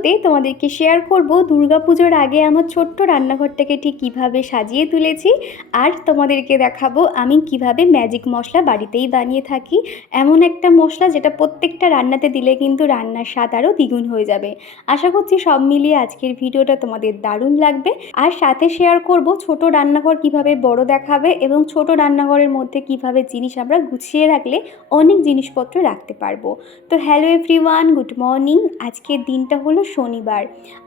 ভিডিওতে তোমাদেরকে শেয়ার করব দুর্গাপুজোর আগে আমার ছোট্ট রান্নাঘরটাকে ঠিক কীভাবে সাজিয়ে তুলেছি আর তোমাদেরকে দেখাবো আমি কীভাবে ম্যাজিক মশলা বাড়িতেই বানিয়ে থাকি। এমন একটা মশলা যেটা প্রত্যেকটা রান্নাতে দিলে কিন্তু রান্নার স্বাদ আরও দ্বিগুণ হয়ে যাবে। আশা করছি সব মিলিয়ে আজকের ভিডিওটা তোমাদের দারুণ লাগবে। আর সাথে শেয়ার করব ছোট রান্নাঘর কীভাবে বড় দেখাবে এবং ছোট রান্নাঘরের মধ্যে কীভাবে জিনিস আমরা গুছিয়ে রাখলে অনেক জিনিসপত্র রাখতে পারব। তো হ্যালো এভরিওয়ান গুড মর্নিং আজকের দিনটা হলো শনিবার।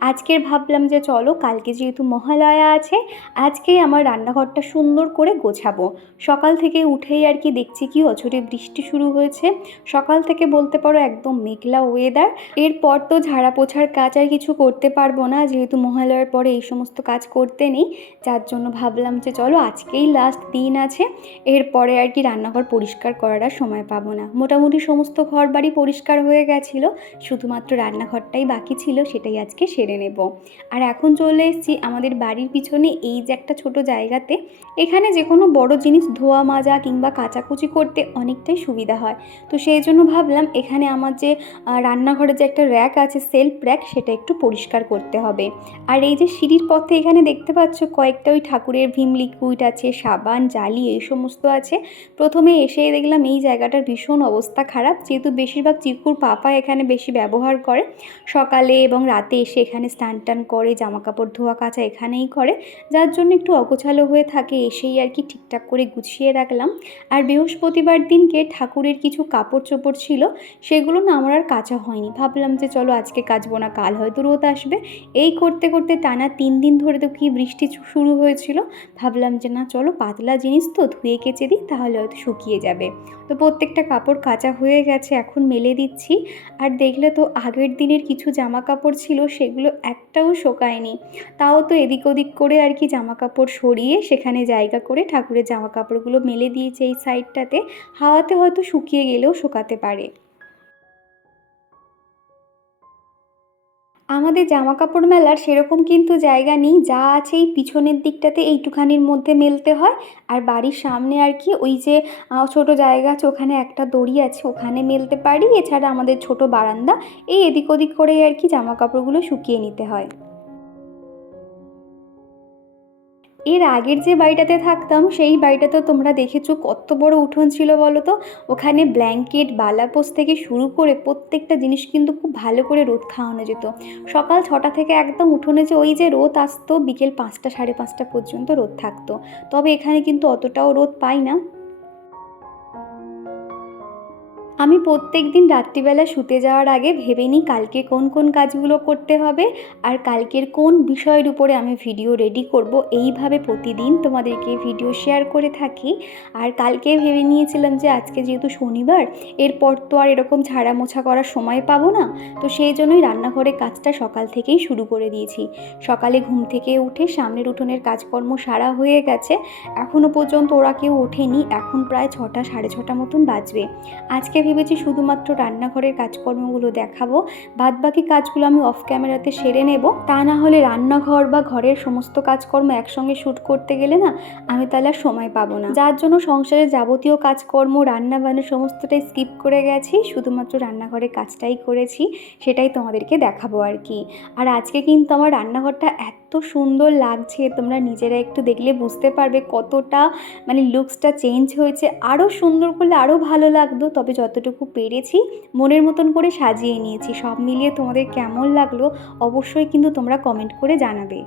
আজকের ভাবলাম যে চলো, কালকে যেহেতু মহালয়া আছে, আজকে আমার রান্নাঘরটা সুন্দর করে গোছাবো। সকাল থেকে উঠেই আর কি দেখছি কি অছরে বৃষ্টি শুরু হয়েছে। সকাল থেকে বলতে পারো একদম মেঘলা ওয়েদার এরপর তো ঝাড়া পোছার কাজ আর কিছু করতে পারব না, যেহেতু মহালয়ার পরে এই সমস্ত কাজ করতে নেই। যার জন্য ভাবলাম যে চলো, আজকেই লাস্ট দিন আছে। এরপরে আর কি রান্নাঘর পরিষ্কার করার আর সময় পাবো না। মোটামুটি সমস্ত ঘর বাড়ি পরিষ্কার হয়ে গেছিল, শুধুমাত্র রান্নাঘরটাই বাকি ছিল। সেটাই আজকে সেরে নেব। আর এখন চলে এসেছি আমাদের বাড়ির পিছনে এই যে একটা ছোট জায়গাতে। এখানে যে কোনো বড় জিনিস ধোয়া, মাজা কিংবা কাচাকুচি করতে অনেকটাই সুবিধা হয়। তো সেই জন্য ভাবলাম এখানে আমার যে রান্নাঘরে যে একটা র্যাক আছে, সেলফ র্যাক, সেটা একটু পরিষ্কার করতে হবে। আর এই যে সিঁড়ির পথে এখানে দেখতে পাচ্ছ কয়েকটা ওই ঠাকুরের ভীম লিকুইড আছে, সাবান, জালি এই সমস্ত আছে। প্রথমে এসেই দেখলাম এই জায়গাটার ভীষণ অবস্থা খারাপ, যেহেতু বেশিরভাগ চিকুর পাপা এখানে বেশি ব্যবহার করে। সকালে এবং রাতে এসে এখানে স্নান টান করে জামা কাপড় ধোয়া কাচা এখানেই করে। যার জন্য একটু অগোছালো হয়ে থাকে, এসেই আর কি ঠিকঠাক করে গুছিয়ে রাখলাম। আর বৃহস্পতিবার দিনকে ঠাকুরের কিছু কাপড় চোপড় ছিল, সেগুলো না আমার আর কাচা হয়নি। ভাবলাম যে চলো আজকে কাচবো না, কাল হয়তো রোদ আসবে। এই করতে করতে টানা তিন দিন ধরে তো কি বৃষ্টি শুরু হয়েছিল। ভাবলাম যে না, চলো পাতলা জিনিস তো ধুয়ে কেচে দিই, তাহলে হয়তো শুকিয়ে যাবে। তো প্রত্যেকটা কাপড় কাচা হয়ে গেছে, এখন মেলে দিচ্ছি। আর দেখলে তো আগের দিনের কিছু জামা কাপড় ছিল সেগুলো একটাও শোকায়নি। তাও তো এদিক ওদিক করে আর কি জামা কাপড় সরিয়ে সেখানে জায়গা করে ঠাকুরের জামা কাপড়গুলো মেলে দিয়েছে এই সাইডটাতে হাওয়াতে হয়তো শুকিয়ে গেলেও শোকাতে পারে। আমাদের জামা কাপড় মেলার সেরকম কিন্তু জায়গা নেই। যা আছে এই পিছনের দিকটাতে এইটুখানির মধ্যে মেলতে হয়। আর বাড়ির সামনে আর কি ওই যে ছোট জায়গা আছে, ওখানে একটা দড়ি আছে, ওখানে মেলতে পারি। এছাড়া আমাদের ছোট বারান্দা। এই এদিক ওদিক করেই আর কি জামা কাপড়গুলো শুকিয়ে নিতে হয়। এর আগের যে বাড়িটাতে থাকতাম, সেই বাড়িটাতে তোমরা দেখেছ কত বড় উঠোন ছিল বলো তো ওখানে ব্ল্যাঙ্কেট বালাপোস থেকে শুরু করে প্রত্যেকটা জিনিস কিন্তু খুব ভালো করে রোদ খাওয়ানো যেত। সকাল ছটা থেকে একদম উঠোনে যে ওই যে রোদ আসতো, বিকেল পাঁচটা, সাড়ে পাঁচটা পর্যন্ত রোদ থাকতো। তবে এখানে কিন্তু অতটাও রোদ পাই না। আমি প্রত্যেক দিন রাত্রিবেলা শুতে যাওয়ার আগে ভেবে নিই কালকে কোন কোন কাজগুলো করতে হবে আর কালকের কোন বিষয়ের উপরে আমি ভিডিও রেডি করব। এইভাবে প্রতিদিন তোমাদেরকে ভিডিও শেয়ার করে থাকি। আর কালকে ভেবে নিয়েছিলাম যে আজকে যেহেতু শনিবার, এরপর তো আর এরকম ঝাড়া মোছা করার সময় পাবো না। তো সেই জন্যই রান্নাঘরের কাজটা সকাল থেকেই শুরু করে দিয়েছি। সকালে ঘুম থেকে উঠে সামনের উঠোনের কাজকর্ম সারা হয়ে গেছে। এখনও পর্যন্ত ওরা কেউ ওঠেনি। এখন প্রায় ছটা, সাড়ে ছটা মতন বাজবে। আজকে ভেবেছি শুধুমাত্র রান্নাঘরের কাজকর্মগুলো দেখাবো বাদ বাকি কাজগুলো আমি অফ ক্যামেরাতে সেরে নেব। তা না হলে রান্নাঘর বা ঘরের সমস্ত কাজকর্ম একসঙ্গে শ্যুট করতে গেলে না আমি তাহলে আর সময় পাবো না। যার জন্য সংসারের যাবতীয় কাজকর্ম রান্না বান্না সমস্তটাই স্কিপ করে গেছি, শুধুমাত্র রান্নাঘরের কাজটাই করেছি, সেটাই তোমাদেরকে দেখাবো আর কি। আর আজকে কিন্তু আমার রান্নাঘরটা এত সুন্দর লাগছে, তোমরা নিজেরা একটু দেখলে বুঝতে পারবে কতটা মানে লুকসটা চেঞ্জ হয়েছে। আরও সুন্দর করলে আরও ভালো লাগতো তবে যতটুকু পেরেছি, মনের মতন করে সাজিয়ে নিয়েছি। সব মিলিয়ে তোমাদের কেমন লাগল, অবশ্যই কিন্তু তোমরা কমেন্ট করে জানাবে।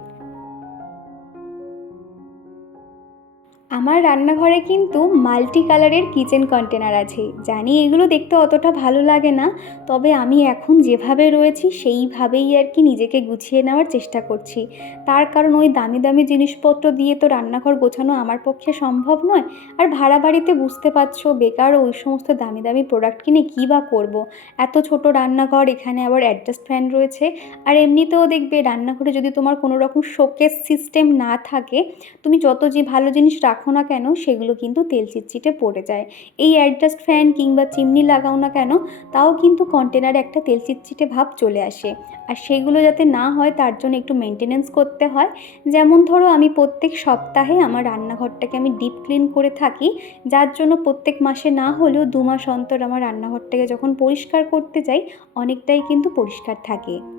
আমার রান্নাঘরে কিন্তু মাল্টি কালারের কিচেন কন্টেনার আছে। জানি এগুলো দেখতে অতটা ভালো লাগে না, তবে আমি এখন যেভাবে রয়েছি সেইভাবেই আর কি নিজেকে গুছিয়ে নেওয়ার চেষ্টা করছি। তার কারণ ওই দামি দামি জিনিসপত্র দিয়ে তো রান্নাঘর গোছানো আমার পক্ষে সম্ভব নয়। আর ভাড়া বাড়িতে বুঝতে পারছ, বেকার ওই সমস্ত দামি দামি প্রোডাক্ট কিনে কী বা করব। এত ছোট রান্নাঘর, এখানে আবার অ্যাডজাস্ট ফ্যান রয়েছে। আর এমনিতেও দেখবে রান্নাঘরে যদি তোমার কোনো রকম শোকেস সিস্টেম না থাকে, তুমি যত যে ভালো জিনিস রাখো না কেন, সেগুলো কিন্তু তেল চিটচিটে পড়ে যায়। এই অ্যাডজাস্ট ফ্যান কিংবা চিমনি লাগাও না কেন, তাও কিন্তু কন্টেনারে একটা তেল চিটচিটে ভাব চলে আসে। আর সেগুলো যাতে না হয়, তার জন্য একটু মেনটেনেন্স করতে হয়। যেমন ধরো, আমি প্রত্যেক সপ্তাহে আমার রান্নাঘরটাকে আমি ডিপ ক্লিন করে থাকি। যার জন্য প্রত্যেক মাসে না হলেও দু মাস অন্তর আমার রান্নাঘরটাকে যখন পরিষ্কার করতে যাই, অনেকটাই কিন্তু পরিষ্কার থাকে।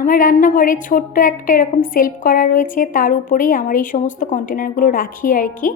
আমার রান্নাঘরে ছোট্ট একটা এরকম সেলফ করা রয়েছে, তার উপরেই আমার এই সমস্ত কন্টেনারগুলো রাখি আর কি।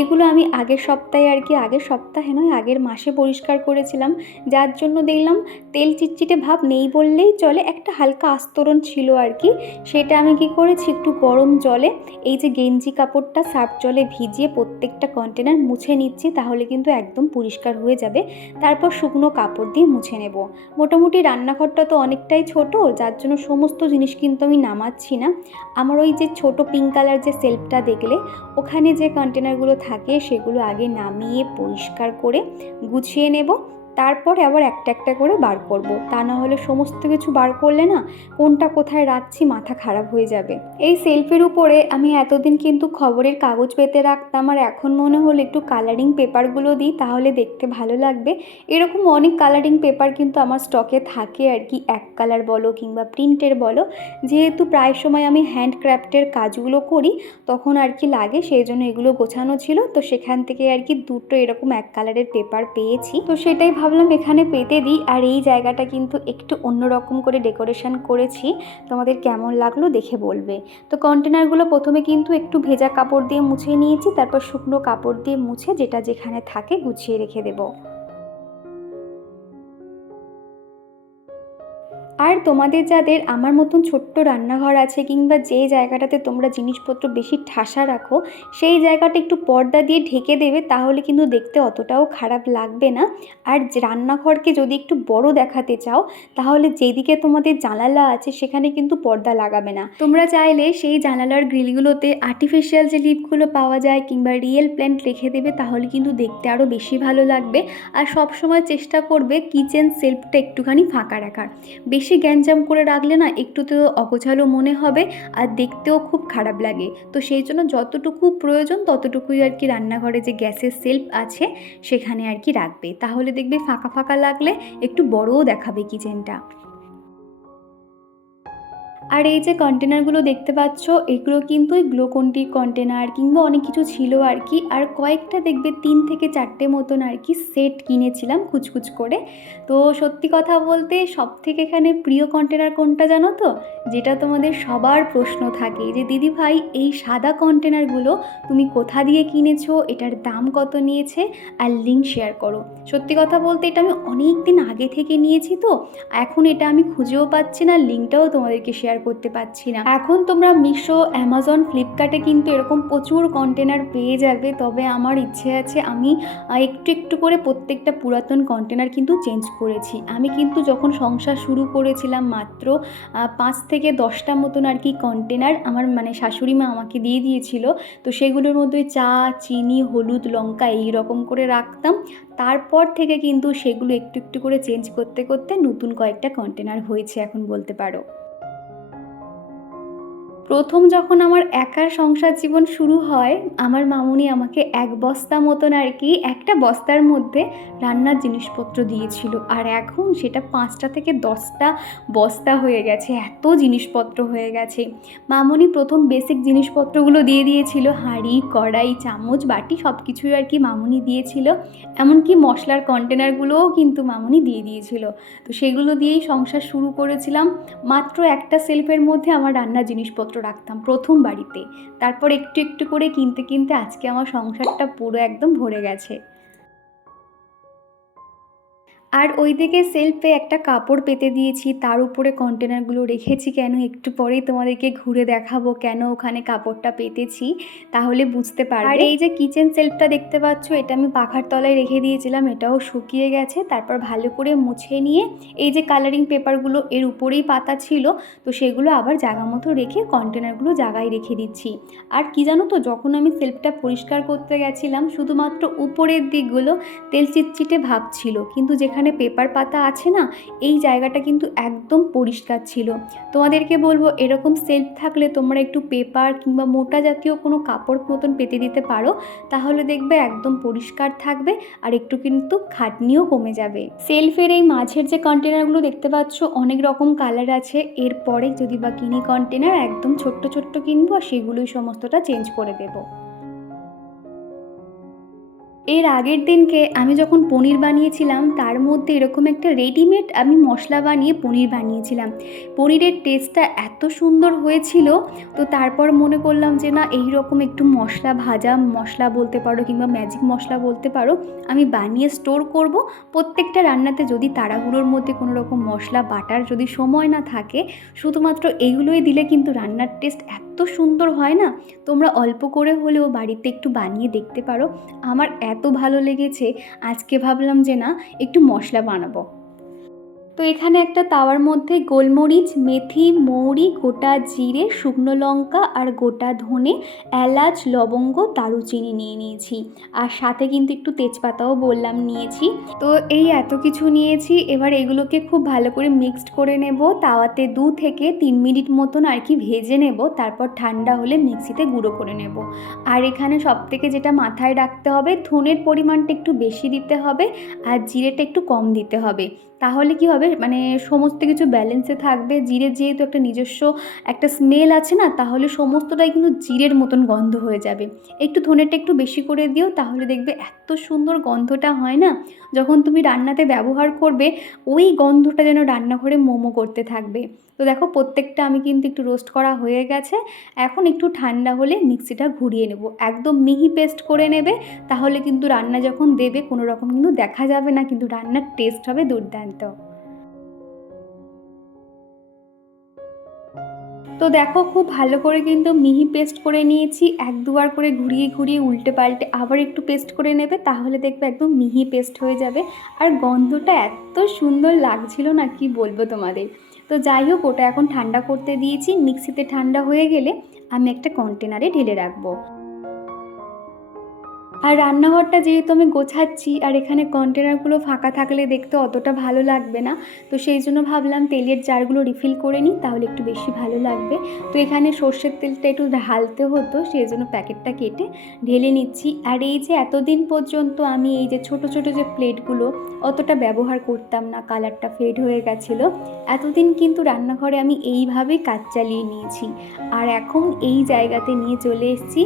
এগুলো আমি আগের সপ্তাহে আর কি, আগের সপ্তাহে নয়, আগের মাসে পরিষ্কার করেছিলাম। যার জন্য দেখলাম তেল চিটচিটে ভাব নেই বললেই চলে, একটা হালকা আস্তরণ ছিল আর কি। সেটা আমি কি করেছি, একটু গরম জলে এই যে গেঞ্জি কাপড়টা সার্ফ জলে ভিজিয়ে প্রত্যেকটা কন্টেনার মুছে নিচ্ছি, তাহলে কিন্তু একদম পরিষ্কার হয়ে যাবে। তারপর শুকনো কাপড় দিয়ে মুছে নেব। মোটামুটি রান্নাঘরটা তো অনেকটাই ছোট, যার জন্য সমস্ত জিনিস কিন্তু আমি নামাচ্ছি না। আমার ওই যে ছোট পিঙ্ক কালার যে সেলফটা দেখলে, ওখানে যে কন্টেনারগুলো থাকে, সেগুলো আগে নামিয়ে পরিষ্কার করে গুছিয়ে নেব। তারপরে আবার একটা একটা করে বার করব। তা না হলে সমস্ত কিছু বার করলে না কোনটা কোথায় রাখছি মাথা খারাপ হয়ে যাবে। এই সেলফের উপরে আমি এতদিন কিন্তু খবরের কাগজ পেতে রাখতাম আর এখন মনে হলো একটু কালারিং পেপারগুলো দিই তাহলে দেখতে ভালো লাগবে। এরকম অনেক কালারিং পেপার কিন্তু আমার স্টকে থাকে আর কি, এক কালার বলো কিংবা প্রিন্টের বলো। যেহেতু প্রায় সময় আমি হ্যান্ড ক্রাফটের কাজগুলো করি, তখন আর কি লাগে, সেই জন্য এগুলো গোছানো ছিল। তো সেখান থেকে আর কি দুটো এরকম এক কালারের পেপার পেয়েছি। তো সেটাই ভাবলাম এখানে পেতে দিই, আর এই জায়গাটা কিন্তু একটু অন্যরকম করে ডেকোরেশন করেছি। তোমাদের কেমন লাগল দেখে বলবে। তো কন্টেনারগুলো প্রথমে কিন্তু একটু ভেজা কাপড় দিয়ে মুছে নিয়েছি, তারপর শুকনো কাপড় দিয়ে মুছে যেটা যেখানে থাকে গুছিয়ে রেখে দেবো। আর তোমাদের যাদের আমার মতন ছোট্ট রান্নাঘর আছে কিংবা যে জায়গাটাতে তোমরা জিনিসপত্র বেশি ঠাসা রাখো, সেই জায়গাটা একটু পর্দা দিয়ে ঢেকে দেবে, তাহলে কিন্তু দেখতে অতটাও খারাপ লাগবে না। আর রান্নাঘরকে যদি একটু বড় দেখাতে চাও, তাহলে যেদিকে তোমাদের জানালা আছে, সেখানে কিন্তু পর্দা লাগাবে না। তোমরা চাইলে সেই জানালার গ্রিলগুলোতে আর্টিফিশিয়াল যে লিপগুলো পাওয়া যায় কিংবা রিয়েল প্ল্যান্ট রেখে দেবে, তাহলে কিন্তু দেখতে আরও বেশি ভালো লাগবে। আর সব সময় চেষ্টা করবে কিচেন সেলফটা একটুখানি ফাঁকা রাখার। বেশি গ্যাঞ্জাম করে রাখলে না একটু তো অগোছালো মনে হবে আর দেখতেও খুব খারাপ লাগে। তো সেই জন্য যতটুকু প্রয়োজন ততটুকুই আর কি রান্নাঘরে যে গ্যাসের সেলফ আছে সেখানে আর কি রাখবে। তাহলে দেখবে ফাঁকা ফাঁকা লাগলে একটু বড়ও দেখাবে কিচেনটা। আর এই যে কন্টেনারগুলো দেখতে পাচ্ছ, এগুলো কিন্তু ওই গ্লোকন্টির কন্টেনার কিংবা অনেক কিছু ছিল আর কি। আর কয়েকটা দেখবে তিন থেকে চারটে মতন আর কি সেট কিনেছিলাম কুচকুচ করে। তো সত্যি কথা বলতে সব থেকে এখানে প্রিয় কন্টেনার কোনটা জানো তো? যেটা তোমাদের সবার প্রশ্ন থাকে যে, দিদি ভাই, এই সাদা কন্টেনারগুলো তুমি কোথা দিয়ে কিনেছো? এটার দাম কত নিয়েছে? আর লিঙ্ক শেয়ার করো। সত্যি কথা বলতে এটা আমি অনেক দিন আগে থেকে নিয়েছি তো। এখন এটা আমি খুঁজেও পাচ্ছি না লিঙ্কটাও তোমাদেরকে শেয়ার করতে পারছি না। এখন তোমরা মিশো অ্যামাজন ফ্লিপকার্টে কিন্তু এরকম প্রচুর কন্টেনার পেয়ে যাবে। তবে আমার ইচ্ছে আছে আমি একটু একটু করে প্রত্যেকটা পুরাতন কন্টেনার কিন্তু চেঞ্জ করেছি। আমি কিন্তু যখন সংসার শুরু করেছিলাম মাত্র পাঁচ থেকে দশটা মতন আর কি কন্টেনার আমার মানে শাশুড়ি মা আমাকে দিয়ে দিয়েছিল। তো সেগুলোর মধ্যে চা, চিনি, হলুদ, লঙ্কা এই রকম করে রাখতাম। তারপর থেকে কিন্তু সেগুলো একটু একটু করে চেঞ্জ করতে করতে নতুন কয়েকটা কন্টেনার হয়েছে এখন বলতে পারো। প্রথম যখন আমার একার সংসার জীবন শুরু হয়, আমার মামুনি আমাকে এক বস্তা মতন আর কি একটা বস্তার মধ্যে রান্নার জিনিসপত্র দিয়েছিল। আর এখন সেটা পাঁচটা থেকে দশটা বস্তা হয়ে গেছে, এত জিনিসপত্র হয়ে গেছে। মামুনি প্রথম বেসিক জিনিসপত্রগুলো দিয়ে দিয়েছিল, হাঁড়ি, কড়াই, চামচ, বাটি সব কিছুই আর কি মামুনি দিয়েছিল। এমনকি মশলার কন্টেনারগুলোও কিন্তু মামুনি দিয়ে দিয়েছিল। তো সেগুলো দিয়েই সংসার শুরু করেছিলাম। মাত্র একটা সেলফের মধ্যে আমার রান্নার জিনিসপত্র রাখতাম প্রথম বাড়িতে। তারপর একটু একটু করে কিনতে কিনতে আজকে আমার সংসারটা পুরো একদম ভরে গেছে। আর ওই দিকে সেলফে একটা কাপড় পেতে দিয়েছি, তার উপরে কন্টেনারগুলো রেখেছি কেন? একটু পরেই তোমাদেরকে ঘুরে দেখাবো কেন ওখানে কাপড়টা পেতেছি, তাহলে বুঝতে পারবে। আর এই যে কিচেন সেলফটা দেখতে পাচ্ছ, এটা আমি পাখার তলায় রেখে দিয়েছিলাম, এটাও শুকিয়ে গেছে, তারপর ভালো করে মুছে নিয়ে এই যে কালারিং পেপারগুলো এর উপরেই পাতা ছিল, তো সেগুলো আবার জায়গা মতো রেখে কন্টেনারগুলো জায়গায় রেখে দিচ্ছি। আর কি জানো তো, যখন আমি সেলফটা পরিষ্কার করতে গেছিলাম, শুধুমাত্র উপরের দিকগুলো তেল চিটচিটে ভাব ছিল, কিন্তু যেখানে পেপার পাতা আছে না, এই জায়গাটা কিন্তু একদম পরিষ্কার ছিল। তোমাদেরকে বলব, এরকম সেলফ থাকলে তোমরা একটু পেপার কিংবা মোটা জাতীয় কোনো কাপড় মতন পেতে দিতে পারো, তাহলে দেখবে একদম পরিষ্কার থাকবে আর একটু কিন্তু খাটনিও কমে যাবে। সেলফের এই মাঝের যে কন্টেনারগুলো দেখতে পাচ্ছ, অনেক রকম কালার আছে। এরপরে যদি বা কিনি কন্টেনার একদম ছোট্ট ছোট্ট কিনবো আর সেগুলোই সমস্তটা চেঞ্জ করে দেবো। এর আগের দিনকে আমি যখন পনির বানিয়েছিলাম, তার মধ্যে এরকম একটা রেডিমেড আমি মশলা বানিয়ে পনির বানিয়েছিলাম। পনিরের টেস্টটা এত সুন্দর হয়েছিল, তো তারপর মনে করলাম যে, না এই রকম একটু মশলা ভাজা মশলা বলতে পারো কিংবা ম্যাজিক মশলা বলতে পারো, আমি বানিয়ে স্টোর করব। প্রত্যেকটা রান্নাতে যদি তাড়াহুড়োর মধ্যে কোনো রকম মশলা বাটার যদি সময় না থাকে, শুধুমাত্র এগুলোই দিলে কিন্তু রান্নার টেস্ট এত সুন্দর হয় না? তোমরা অল্প করে হলেও বাড়িতে একটু বানিয়ে দেখতে পারো। আমার এত ভালো লেগেছে আজকে ভাবলাম যে না একটু মশলা বানাবো। তো এখানে একটা তাওয়ার মধ্যে গোলমরিচ, মেথি, মৌরি, গোটা জিরে, শুকনো লঙ্কা আর গোটা ধনে, এলাচ, লবঙ্গ, দারুচিনি নিয়ে নিয়েছি। আর সাথে কিন্তু একটু তেজপাতাও বললাম নিয়েছি। তো এই এত কিছু নিয়েছি, এবার এগুলোকে খুব ভালো করে মিক্সড করে নেব। তাওয়াতে দু থেকে তিন মিনিট মতন আর কি ভেজে নেব, তারপর ঠান্ডা হলে মিক্সিতে গুঁড়ো করে নেব। আর এখানে সব থেকে যেটা মাথায় রাখতে হবে, ধনের পরিমাণটা একটু বেশি দিতে হবে আর জিরেটা একটু কম দিতে হবে। তাহলে কি হবে? মানে সমস্ত কিছু ব্যালেন্সে থাকবে। জিরে যেহেতু একটা নিজস্ব একটা স্মেল আছে না, তাহলে সমস্তটাই কিন্তু জিরের মতন গন্ধ হয়ে যাবে। একটু ধনেরটা একটু বেশি করে দিও, তাহলে দেখবে এত সুন্দর গন্ধটা হয় না? যখন তুমি রান্নাতে ব্যবহার করবে, ওই গন্ধটা যেন রান্নাঘরে মোমো করতে থাকবে। তো দেখো প্রত্যেকটা আমি কিন্তু একটু রোস্ট করা হয়ে গেছে। এখন একটু ঠান্ডা হলে মিক্সিটা ঘুরিয়ে নেব। একদম মিহি পেস্ট করে নেবে, তাহলে কিন্তু রান্না যখন দেবে কোনো রকম কিন্তু দেখা যাবে না, কিন্তু রান্নার টেস্ট হবে দুর্দান্ত। তো দেখো খুব ভালো করে কিন্তু মিহি পেস্ট করে নিয়েছি। এক দুবার করে ঘুরিয়ে ঘুরিয়ে উল্টে পাল্টে আবার একটু পেস্ট করে নেবে, তাহলে দেখবে একদম মিহি পেস্ট হয়ে যাবে। আর গন্ধটা এত সুন্দর লাগছিল না, কি বলব তোমাদের? তো যাই হোক, ওটা এখন ঠান্ডা করতে দিয়েছি। মিক্সিতে ঠান্ডা হয়ে গেলে আমি একটা কন্টেনারে ঢেলে রাখব। আর রান্নাঘরটা যেহেতু আমি গোছাচ্ছি, আর এখানে কন্টেনারগুলো ফাঁকা থাকলে দেখতে অতটা ভালো লাগবে না, তো সেই জন্য ভাবলাম তেলের জারগুলো রিফিল করে নিই, তাহলে একটু বেশি ভালো লাগবে। তো এখানে সর্ষের তেলটা একটু ঢালতে হতো সেই জন্য প্যাকেটটা কেটে ঢেলে নিচ্ছি। আর এই যে এতদিন পর্যন্ত আমি এই যে ছোট ছোট যে প্লেটগুলো অতটা ব্যবহার করতাম না, কালারটা ফেড হয়ে গেছিল, এতদিন কিন্তু রান্নাঘরে আমি এইভাবেই কাজ চালিয়ে নিয়েছি। আর এখন এই জায়গাতে নিয়ে চলে এসেছি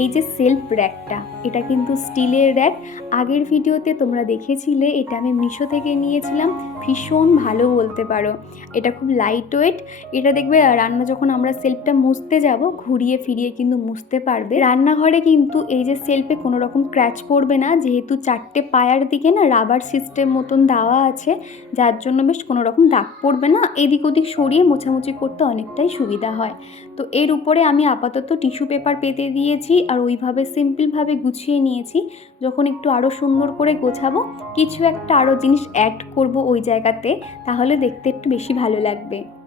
এই যে সেলফ র্যাকটা এটা কিন্তু স্টিলের র্যাক আগের ভিডিওতে তোমরা দেখেছিলে, এটা আমি মিশো থেকে নিয়েছিলাম। ভীষণ ভালো বলতে পারো। এটা খুব লাইট ওয়েট এটা দেখবে, রান্না যখন আমরা সেলফটা মুছতে যাব, ঘুরিয়ে ফিরিয়ে কিন্তু মুছতে পারবে। রান্নাঘরে কিন্তু এই যে সেলফে কোনো রকম ক্র্যাচ পড়বে না। যেহেতু চারটে পায়ার দিকে না রাবার সিস্টেম মতন দেওয়া আছে, যার জন্য বেশ কোনো রকম দাগ পড়বে না। এদিক ওদিক সরিয়ে মোছামুছি করতে অনেকটাই সুবিধা হয়। তো এর উপরে আমি আপাতত টিস্যু পেপার পেতে দিয়েছি। আর ওইভাবে সিম্পলভাবে গুছিয়ে নিয়েছি। যখন একটু আরও সুন্দর করে গোছাবো, কিছু একটা আরও জিনিস অ্যাড করব ওই জায়গাতে, তাহলে দেখতে একটু বেশি ভালো লাগবে।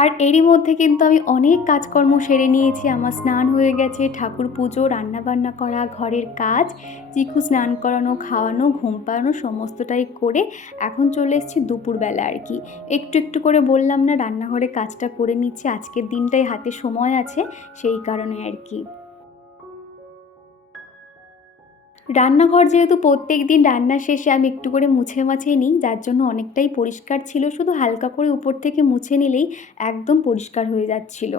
আর এরই মধ্যে কিন্তু আমি অনেক কাজকর্ম সেরে নিয়েছি। আমার স্নান হয়ে গেছে, ঠাকুর পুজো, রান্নাবান্না করা, ঘরের কাজ, চিকু স্নান করানো, খাওয়ানো, ঘুম পাড়ানো, সমস্তটাই করে এখন চলে এসেছি দুপুরবেলা আর কি। একটু একটু করে বললাম না, রান্নাঘরে কাজটা করে নিচ্ছি। আজকের দিনটাই হাতে সময় আছে সেই কারণে আর কি। রান্নাঘর যেহেতু প্রত্যেক দিন রান্না শেষে আমি একটু করে মুছে মাছে নিই, যার জন্য অনেকটাই পরিষ্কার ছিল। শুধু হালকা করে উপর থেকে মুছে নিলেই একদম পরিষ্কার হয়ে যাচ্ছিল।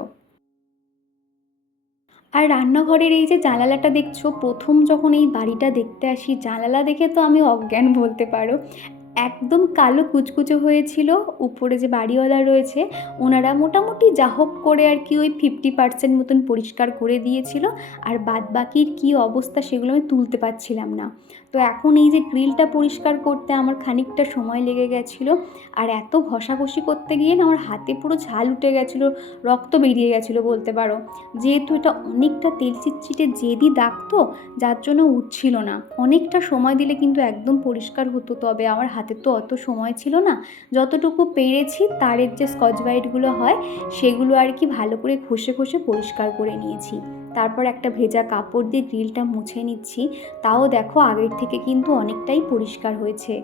আর রান্নাঘরের এই যে জানালাটা দেখছ, প্রথম যখন এই বাড়িটা দেখতে আসি, জানালা দেখে তো আমি অজ্ঞান বলতে পারো। একদম কালো কুচকুচো হয়েছিল, উপরে যে বাড়িওয়ালা রয়েছে, ওনারা মোটামুটি যা হোক করে আর কি ওই ফিফটি পার্সেন্ট মতন পরিষ্কার করে দিয়েছিল, আর বাদ বাকির কী অবস্থা সেগুলো আমি তুলতে পারছিলাম না। তো এখন এই যে গ্রিলটা পরিষ্কার করতে আমার খানিকটা সময় লেগে গেছিল, আর এত ঘষাঘষি করতে গিয়ে না আমার হাতে পুরো ঝাল উঠে গেছিল, রক্ত বেরিয়ে গেছিল বলতে পারো। যেহেতু এটা অনেকটা তেল চিটচিটে জেদি দাগ তো, যার জন্য উঠছিল না। অনেকটা সময় দিলে কিন্তু একদম পরিষ্কার হতো, তবে আমার হাতে তো অত সময় ছিল না। যতটুকু পেরেছি তারের যে স্কচ ব্রাইটগুলো হয়, সেগুলো আর কি ভালো করে ঘষে ঘষে পরিষ্কার করে নিয়েছি। তারপর একটা ভেজা কাপড় দিয়ে গ্রিলটা মুছে নিচ্ছি। তাও দেখো আগের থেকে কিন্তু অনেকটাই পরিষ্কার হয়েছে।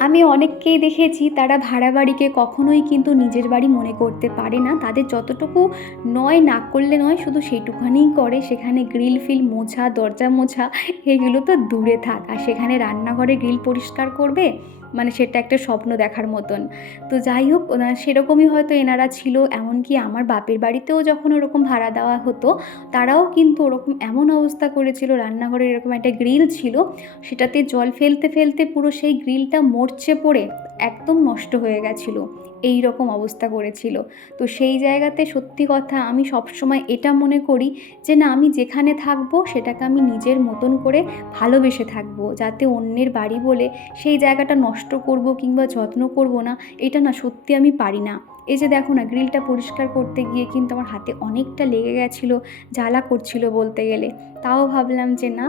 আমি অনেককেই দেখেছি, তারা ভাড়া বাড়িকে কখনোই কিন্তু নিজের বাড়ি মনে করতে পারে না। তাদের যতটুকু নয়, না করলে নয়, শুধু সেইটুখানিই করে। সেখানে গ্রিল ফিল মোছা, দরজা মোছা, এগুলো তো দূরে থাক। আর সেখানে রান্নাঘরে গ্রিল পরিষ্কার করবে? মানে সেটা একটা স্বপ্ন দেখার মতন। তো যাই হোক সেরকমই হয়তো এনারা ছিল, এমনকি আমার বাপের বাড়িতেও যখন ওরকম ভাড়া দেওয়া হতো, তারাও কিন্তু ওরকম এমন অবস্থা করেছিল, রান্নাঘরে এরকম একটা গ্রিল ছিল, সেটাতে জল ফেলতে ফেলতে পুরো সেই গ্রিলটা মরচে পড়ে একদম নষ্ট হয়ে গেছিল এই রকম অবস্থা করেছিল। তো সেই জায়গাতে সত্যি কথা আমি সবসময় এটা মনে করি যে, না, আমি যেখানে থাকব সেটাকে আমি নিজের মতন করে ভালোবেসে থাকব, যাতে অন্যের বাড়ি বলে সেই জায়গাটা নষ্ট করব কিংবা যত্ন করব না, এটা না সত্যি আমি পারি না। এই যে দেখো না গ্রিলটা পরিষ্কার করতে গিয়ে কিন্তু আমার হাতে অনেকটা লেগে গেছিল, জ্বালা করছিল বলতে গেলে। তাও ভাবলাম যে না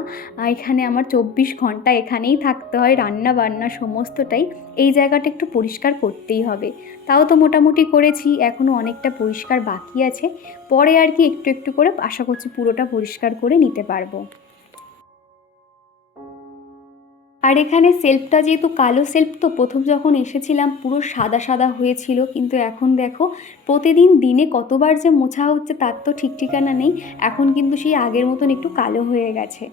এখানে আমার চব্বিশ ঘণ্টা এখানেই থাকতে হয়, রান্না বান্না সমস্তটাই এই জায়গাটা একটু পরিষ্কার করতেই হবে। তাও তো মোটামুটি করেছি এখনও অনেকটা পরিষ্কার বাকি আছে। পরে আর কি একটু একটু করে আশা করছি পুরোটা পরিষ্কার করে নিতে পারব। আর এখানে সেলফটা যেহেতু কালো সেলফ তো প্রথম যখন এসেছিলাম পুরো সাদা সাদা হয়েছিল। কিন্তু এখন দেখো, প্রতিদিন দিনে কতবার যে মোছা হচ্ছে তার তো ঠিক ঠিকানা নেই। এখন কিন্তু সেই আগের মতন একটু কালো হয়ে গেছে।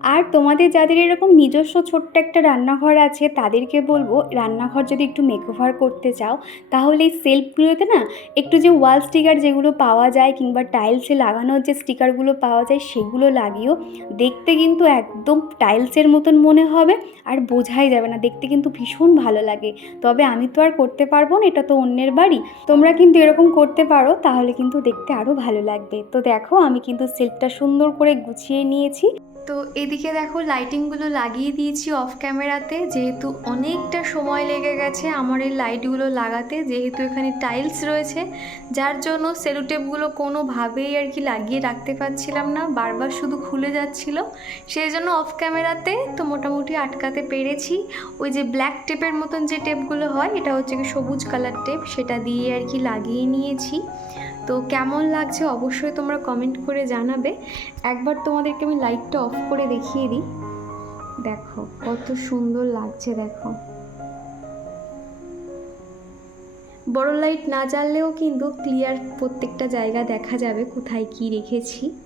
আর তোমাদের যাদের এরকম নিজস্ব ছোট্ট একটা রান্নাঘর আছে, তাদেরকে বলব রান্নাঘর যদি একটু মেকওভার করতে চাও, তাহলে এই সেলফগুলোতে না একটু যে ওয়াল স্টিকার যেগুলো পাওয়া যায় কিংবা টাইলসে লাগানোর যে স্টিকারগুলো পাওয়া যায়, সেগুলো লাগিও। দেখতে কিন্তু একদম টাইলসের মতন মনে হবে আর বোঝাই যাবে না। দেখতে কিন্তু ভীষণ ভালো লাগে। তবে আমি তো আর করতে পারব না, এটা তো অন্যের বাড়ি। তোমরা কিন্তু এরকম করতে পারো, তাহলে কিন্তু দেখতে আরও ভালো লাগবে। তো দেখো, আমি কিন্তু সেলফটা সুন্দর করে গুছিয়ে নিয়েছি। তো এদিকে দেখো লাইটিংগুলো লাগিয়ে দিয়েছি অফ ক্যামেরাতে যেহেতু অনেকটা সময় লেগে গেছে আমার এই লাইটগুলো লাগাতে, যেহেতু এখানে টাইলস রয়েছে, যার জন্য সেলোটেপগুলো কোনোভাবেই আর কি লাগিয়ে রাখতে পারছিলাম না, বারবার শুধু খুলে যাচ্ছিল। সেই জন্য অফ ক্যামেরাতে তো মোটামুটি আটকাতে পেরেছি। ওই যে ব্ল্যাক টেপের মতন যে টেপগুলো হয়, এটা হচ্ছে কি সবুজ কালার টেপ সেটা দিয়ে আর কি লাগিয়ে নিয়েছি। তো কেমন লাগছে অবশ্যই তোমরা কমেন্ট করে জানাবে। একবার তোমাদেরকে আমি লাইটটা অফ করে দেখিয়ে দিই। দেখো, কত সুন্দর লাগছে, দেখো। বড় লাইট না জ্বাললেও কিন্তু ক্লিয়ার প্রত্যেকটা জায়গা দেখা যাবে, কোথায় কি রেখেছি।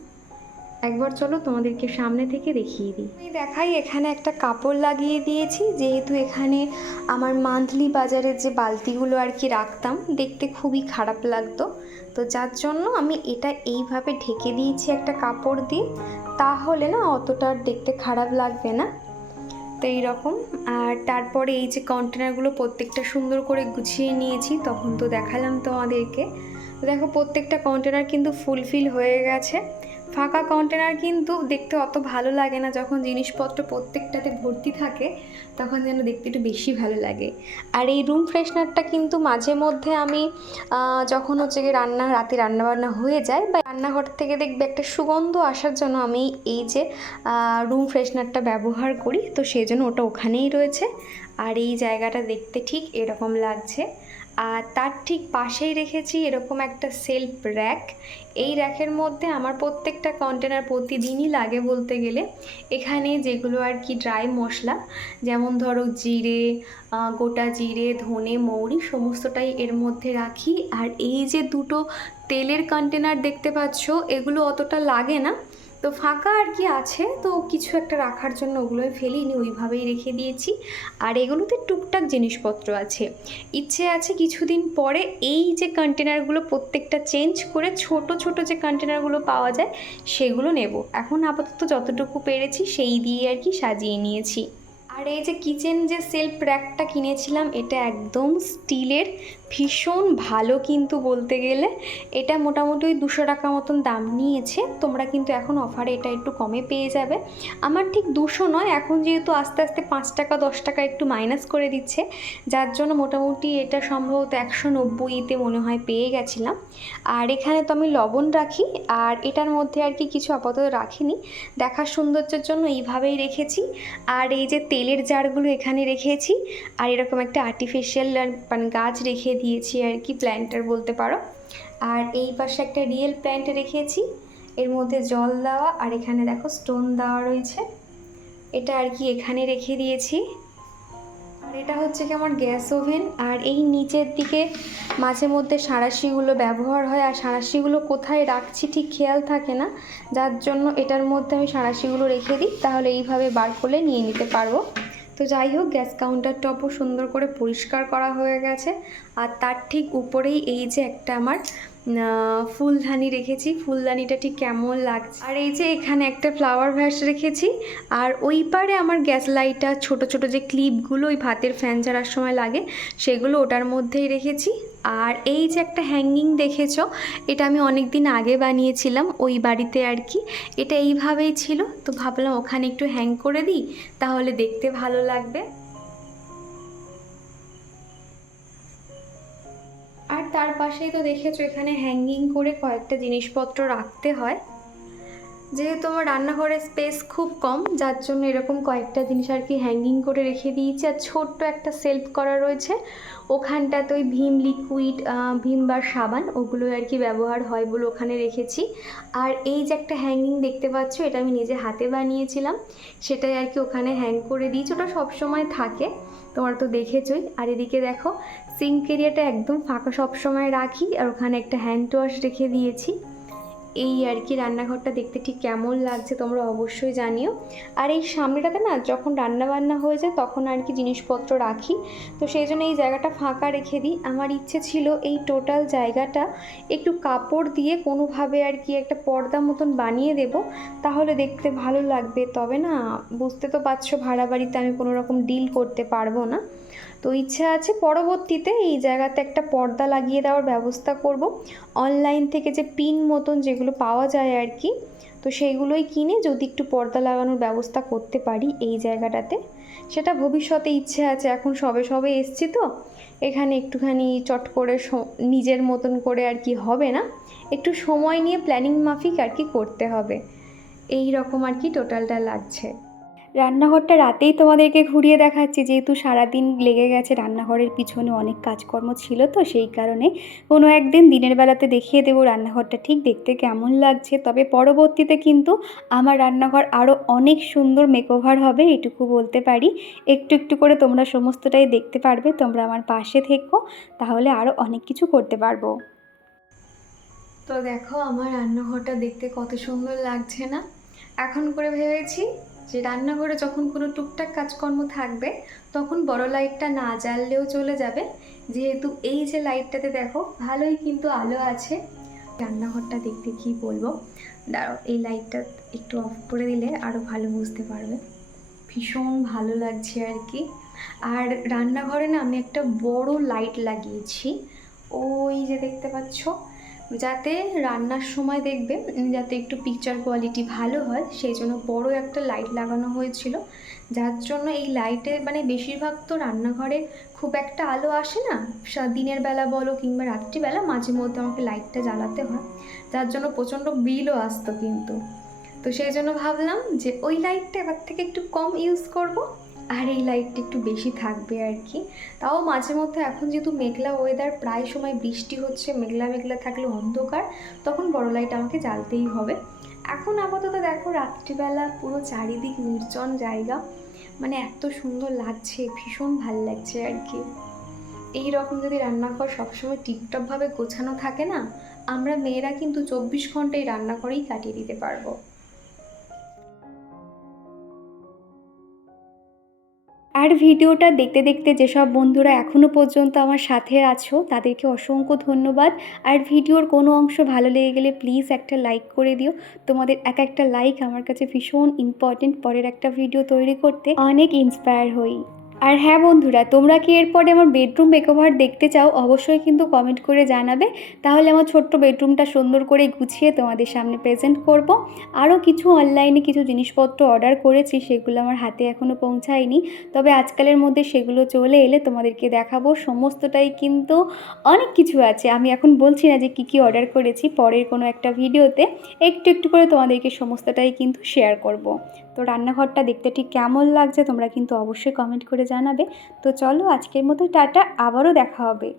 একবার চলো তোমাদেরকে সামনে থেকে দেখিয়ে দিই। আমি দেখাই, এখানে একটা কাপড় লাগিয়ে দিয়েছি। যেহেতু এখানে আমার মান্থলি বাজারের যে বালতিগুলো আর কি রাখতাম, দেখতে খুবই খারাপ লাগতো। তো যার জন্য আমি এটা এইভাবে ঢেকে দিয়েছি একটা কাপড় দিয়ে। তাহলে না অতটা দেখতে খারাপ লাগবে না। তো এইরকম। আর তারপরে এই যে কন্টেনারগুলো প্রত্যেকটা সুন্দর করে গুছিয়ে নিয়েছি, তখন তো দেখালাম তোমাদেরকে। দেখো প্রত্যেকটা কন্টেনার কিন্তু ফুলফিল হয়ে গেছে। ফাঁকা কন্টেনার কিন্তু দেখতে অত ভালো লাগে না। যখন জিনিসপত্র প্রত্যেকটাতে ভর্তি থাকে, তখন যেন দেখতে একটু বেশি ভালো লাগে। আর এই রুম ফ্রেশনারটা কিন্তু মাঝে মধ্যে আমি যখন হচ্ছে গিয়ে রান্না, রাতে রান্নাবান্না হয়ে যায় বা রান্নাঘর থেকে দেখবে একটা সুগন্ধ আসার জন্য আমি এই যে রুম ফ্রেশনারটা ব্যবহার করি। তো সেই জন্য ওটা ওখানেই রয়েছে। আর এই জায়গাটা দেখতে ঠিক এরকম লাগছে। আর তার ঠিক পাশেই রেখেছি এরকম একটা সেলফ র্যাক এই র্যাকের মধ্যে আমার প্রত্যেকটা কন্টেনার প্রতিদিনই লাগে বলতে গেলে। এখানে যেগুলো আর কি ড্রাই মশলা, যেমন ধরো জিরে গোটা জিরে, ধনে, মৌরি, সমস্তটাই এর মধ্যে রাখি। আর এই যে দুটো তেলের কন্টেনার দেখতে পাচ্ছ, এগুলো অতটা লাগে না। তো ফাঁকা আর কি আছে, তো কিছু একটা রাখার জন্য ওগুলোই ফেলিনি, ওইভাবেই রেখে দিয়েছি। আর এগুলোতে টুকটাক জিনিসপত্র আছে। ইচ্ছে আছে কিছুদিন পরে এই যে কন্টেনারগুলো প্রত্যেকটা চেঞ্জ করে ছোট ছোট যে কন্টেনারগুলো পাওয়া যায়, সেগুলো নেব। এখন আপাতত যতটুকু পেরেছি সেই দিয়ে আর কি সাজিয়ে নিয়েছি। আর এই যে কিচেন যে সেলফ র্যাকটা কিনেছিলাম, এটা একদম স্টিলের ভীষণ ভালো কিন্তু বলতে গেলে। এটা মোটামুটি ওই দুশো টাকা মতন দাম নিয়েছে। তোমরা কিন্তু এখন অফারে এটা একটু কমে পেয়ে যাবে। আমার ঠিক দুশো নয়, এখন যেহেতু আস্তে আস্তে পাঁচ টাকা, দশ টাকা একটু মাইনাস করে দিচ্ছে, যার জন্য মোটামুটি এটা সম্ভবত একশো নব্বইতে মনে হয় পেয়ে গেছিলাম। আর এখানে তো আমি লবণ রাখি, আর এটার মধ্যে আর কি কিছু আপাতত রাখিনি। দেখার সৌন্দর্যের জন্য এইভাবেই রেখেছি। আর এই যে তেলের জারগুলো এখানে রেখেছি, আর এরকম একটা আর্টিফিশিয়াল মানে গাছ রেখে দিয়েছি আর কি প্ল্যান্টার বলতে পারো। আর এই পাশে একটা রিয়েল প্ল্যান্ট রেখেছি। এর মধ্যে জল দেওয়া আর এখানে দেখো স্টোন দেওয়া রয়েছে। এটা আর কি এখানে রেখে দিয়েছি। আর এটা হচ্ছে কি আমার গ্যাস ওভেন আর এই নিচের দিকে মাঝে মধ্যে সাঁড়াশিগুলো ব্যবহার হয়। আর সাঁড়াশিগুলো কোথায় রাখছি ঠিক খেয়াল থাকে না। যার জন্য এটার মধ্যে আমি সাঁড়াশিগুলো রেখে দিই। তাহলে এইভাবে বার করলে নিয়ে নিতে পারব। তো যাই হোক, গ্যাস কাউন্টার টপও সুন্দর করে পরিষ্কার করা হয়ে গেছে। আর তার ঠিক উপরেই এই যে একটা আমার ফুলদানি রেখেছি। ফুলদানিটা ঠিক কেমন লাগছে? আর এই যে এখানে একটা ফ্লাওয়ার ভ্যাস রেখেছি। আর ওই পারে আমার গ্যাস লাইটার ছোট ছোট যে ক্লিপগুলো ওই ভাতের ফ্যান ছাড়ার সময় লাগে, সেগুলো ওটার মধ্যেই রেখেছি। আর এই যে একটা হ্যাঙ্গিং দেখেছ, এটা আমি অনেক দিন আগে বানিয়েছিলাম, ওই বাড়িতে আর কি। এটা এইভাবেই ছিল, তো ভাবলাম ওখানে একটু হ্যাং করে দিই, তাহলে দেখতে ভালো লাগবে। আর তার পাশেই তো দেখেছ, এখানে হ্যাঙ্গিং করে কয়েকটা জিনিসপত্র রাখতে হয়। যেহেতু আমার রান্নাঘরের স্পেস খুব কম, যার জন্য এরকম কয়েকটা জিনিস আর কি হ্যাঙ্গিং করে রেখে দিয়েছি। আর ছোট্ট একটা সেলফ করা রয়েছে। ওখানটাতে ওই ভীম লিকুইড ভীম বা সাবান, ওগুলো আর কি ব্যবহার হয় বলে ওখানে রেখেছি। আর এই যে একটা হ্যাঙ্গিং দেখতে পাচ্ছ, এটা আমি নিজে হাতে বানিয়েছিলাম। সেটাই আর কি ওখানে হ্যাং করে দিয়েছি। ওটা সবসময় থাকে, তোমার তো দেখেছই। আর এদিকে দেখো সিঙ্ক এরিয়াটা একদম ফাঁকা সবসময় রাখি। আর ওখানে একটা হ্যান্ড ওয়াশ রেখে দিয়েছি। এই আর কি রান্নাঘরটা দেখতে ঠিক কেমন লাগছে তোমরা অবশ্যই জানিও। আর এই সামনেটাতে না যখন রান্না বান্না হয়ে যায় তখন আর কি জিনিসপত্র রাখি। তো সেই জন্য এই জায়গাটা ফাঁকা রেখে দিই। আমার ইচ্ছে ছিল এই টোটাল জায়গাটা একটু কাপড় দিয়ে কোনোভাবে আর কি একটা পর্দা মতন বানিয়ে দেব। তাহলে দেখতে ভালো লাগবে। তবে না বুঝতে তো পারছ ভাড়া বাড়িতে আমি কোনো রকম ডিল করতে পারব না। তো ইচ্ছা আছে পরবর্তীতে এই জায়গাতে একটা পর্দা লাগিয়ে দেওয়ার ব্যবস্থা করব। অনলাইন থেকে যে পিন মতন যেগুলো পাওয়া যায় আর কি, তো সেইগুলোই কিনে যদি একটু পর্দা লাগানোর ব্যবস্থা করতে পারি এই জায়গাটাতে। সেটা ভবিষ্যতে ইচ্ছে আছে, এখন সবে সবে এসছি তো, এখানে একটুখানি চট করে নিজের মতন করে আর কি হবে না, একটু সময় নিয়ে প্ল্যানিং মাফিক আর কি করতে হবে। এই রকম আর কি টোটালটা লাগছে। রান্নাঘরটা রাতেই তোমাদেরকে ঘুরিয়ে দেখাচ্ছি। যেহেতু সারাদিন লেগে গেছে, রান্নাঘরের পিছনে অনেক কাজকর্ম ছিল তো সেই কারণে কোনো একদিন দিনের বেলাতে দেখিয়ে দেবো রান্নাঘরটা ঠিক দেখতে কেমন লাগছে। তবে পরবর্তীতে কিন্তু আমার রান্নাঘর আরও অনেক সুন্দর মেকওভার হবে এটুকু বলতে পারি। একটু একটু করে তোমরা সমস্তটাই দেখতে পারবে, তোমরা আমার পাশে থেকো, তাহলে আরও অনেক কিছু করতে পারব। তো দেখো, আমার রান্নাঘরটা দেখতে কত সুন্দর লাগছে না? এখন করে ভেবেছি যে রান্নাঘরে যখন কোনো টুকটাক কাজকর্ম থাকবে, তখন বড় লাইটটা না জ্বাললেও চলে যাবে। যেহেতু এই যে লাইটটাতে দেখো, ভালোই কিন্তু আলো আছে। রান্নাঘরটা দেখতে কি বলব? দাঁড়াও, এই লাইটটা একটু অফ করে দিলে আরও ভালো বুঝতে পারবে। ভীষণ ভালো লাগছে আর কি। আর রান্নাঘরে না আমি একটা বড় লাইট লাগিয়েছি। ওই যে দেখতে পাচ্ছ যাতে রান্নার সময় দেখবে যাতে একটু পিকচার কোয়ালিটি ভালো হয়, সেই জন্য বড় একটা লাইট লাগানো হয়েছিল। যার জন্য এই লাইটে মানে বেশিরভাগ তো রান্নাঘরে খুব একটা আলো আসে না। দিনের বেলা বলো কিংবা রাত্রিবেলা মাঝে মধ্যে আমাকে লাইটটা জ্বালাতে হয়। যার জন্য প্রচণ্ড বিলও আসতো কিন্তু। তো সেই জন্য ভাবলাম যে ওই লাইটটা এবার থেকে একটু কম ইউজ করব। আর এই লাইটটা একটু বেশি থাকবে আর কি। তাও মাঝে মধ্যে এখন যেহেতু মেঘলা ওয়েদার প্রায় সময় বৃষ্টি হচ্ছে, মেঘলা মেঘলা থাকলে অন্ধকার, তখন বড় লাইট আমাকে জ্বালতেই হবে। এখন আপাতত দেখো রাত্রিবেলা পুরো চারিদিক নির্জন জায়গা মানে এত সুন্দর লাগছে, ভীষণ ভালো লাগছে আর কি। এই রকম যদি রান্নাঘর সবসময় টিপটপভাবে গোছানো থাকে না, আমরা মেয়েরা কিন্তু চব্বিশ ঘন্টাই রান্নাঘরেই কাটিয়ে দিতে পারব। আর ভিডিওটা দেখতে দেখতে যেসব বন্ধুরা এখনও পর্যন্ত আমার সাথে আছো, তাদেরকে অসংখ্য ধন্যবাদ। আর ভিডিওর কোনো অংশ ভালো লেগে গেলে প্লিজ একটা লাইক করে দিও। তোমাদের এক একটা লাইক আমার কাছে ভীষণ ইম্পর্টেন্ট পরের একটা ভিডিও তৈরি করতে অনেক ইন্সপায়ার হই। আর হ্যাঁ বন্ধুরা, তোমরা কি এরপরে আমার বেডরুম মেকওভার দেখতে চাও অবশ্যই কিন্তু কমেন্ট করে জানাবে। তাহলে আমার ছোট্ট বেডরুমটা সুন্দর করে গুছিয়ে তোমাদের সামনে প্রেজেন্ট করব। আরও কিছু অনলাইনে কিছু জিনিসপত্র অর্ডার করেছি, সেগুলো আমার হাতে এখনও পৌঁছায়নি। তবে আজকালের মধ্যে সেগুলো চলে এলে তোমাদেরকে দেখাবো। সমস্তটাই কিন্তু অনেক কিছু আছে। আমি এখন বলছি না যে কী কী অর্ডার করেছি, পরের কোনো একটা ভিডিওতে একটু একটু করে তোমাদেরকে সমস্তটাই কিন্তু শেয়ার করব। তো রান্নাঘরটা দেখতে ঠিক কেমন লাগছে তোমরা কিন্তু অবশ্যই কমেন্ট করে জানাবে। তো চলো আজকের মতো টাটা, আবারও দেখা হবে।